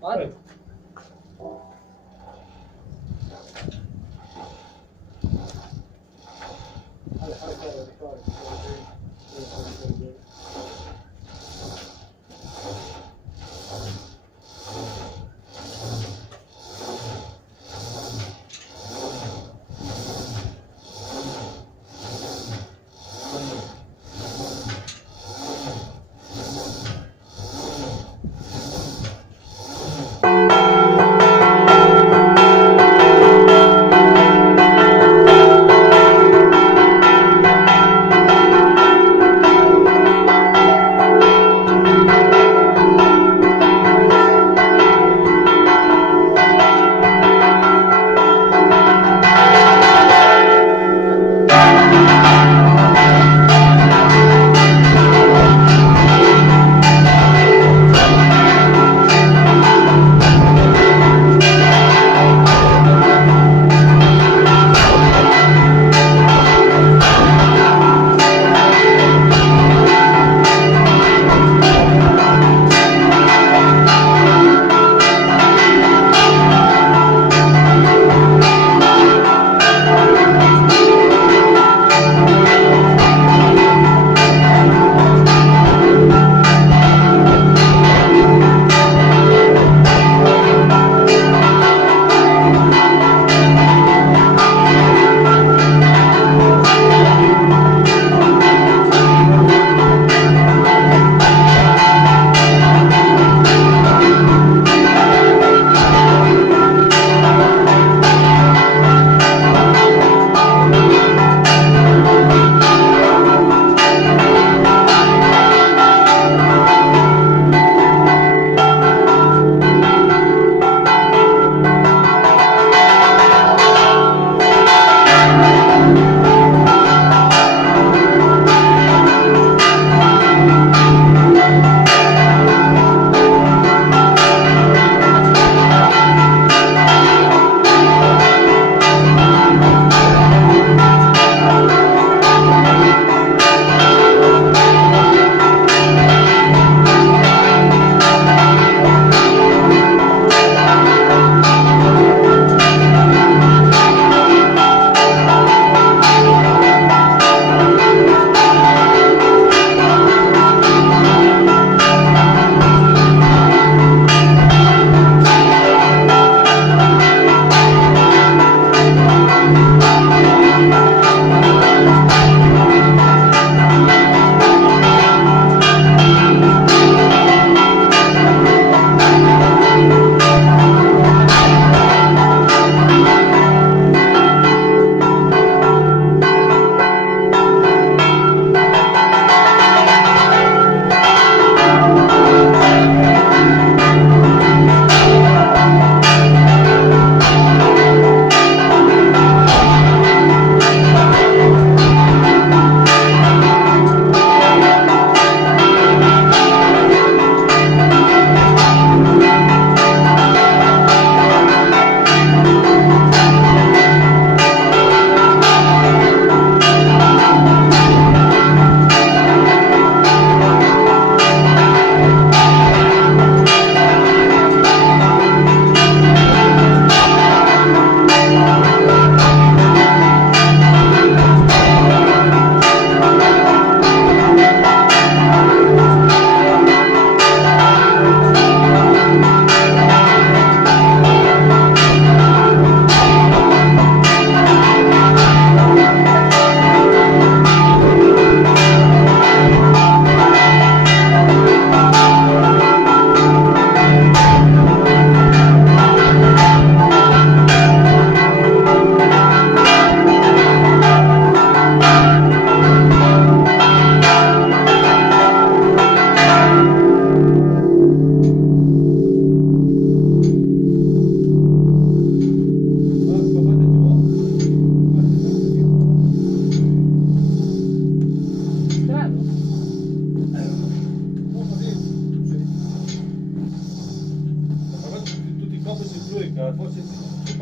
Vale.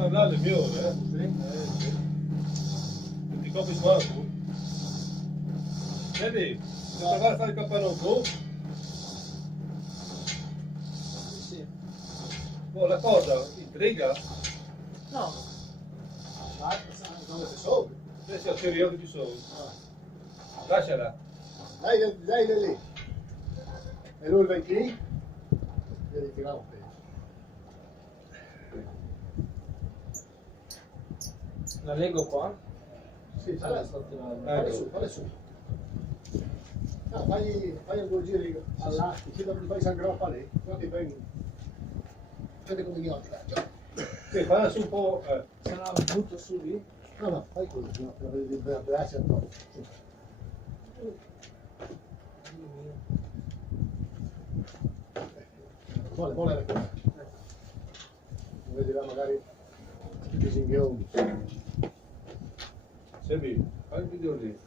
parlare il mio, eh? Sì. Tutti i copi smalto. Vedi? Se vai a fare il capannotto? Sì. Boh, la cosa intriga, No. Non le soldi. adesso è io che ci sono. Lasciala. Lei è lì. E lui va qui. E ritiriamo peso. La leggo qua. Sì, Allora, fai su, fai su. No, fai due giri all'arco, ci fai San Groppa lì, guardi ben. Vedi come ignotti. Sì, falla su un po'. Se no la butto su lì. No, fai così, no, per braccia attorno. Vuole la cosa. Vedrà magari i disinghioni. Sebi, fai il video lì.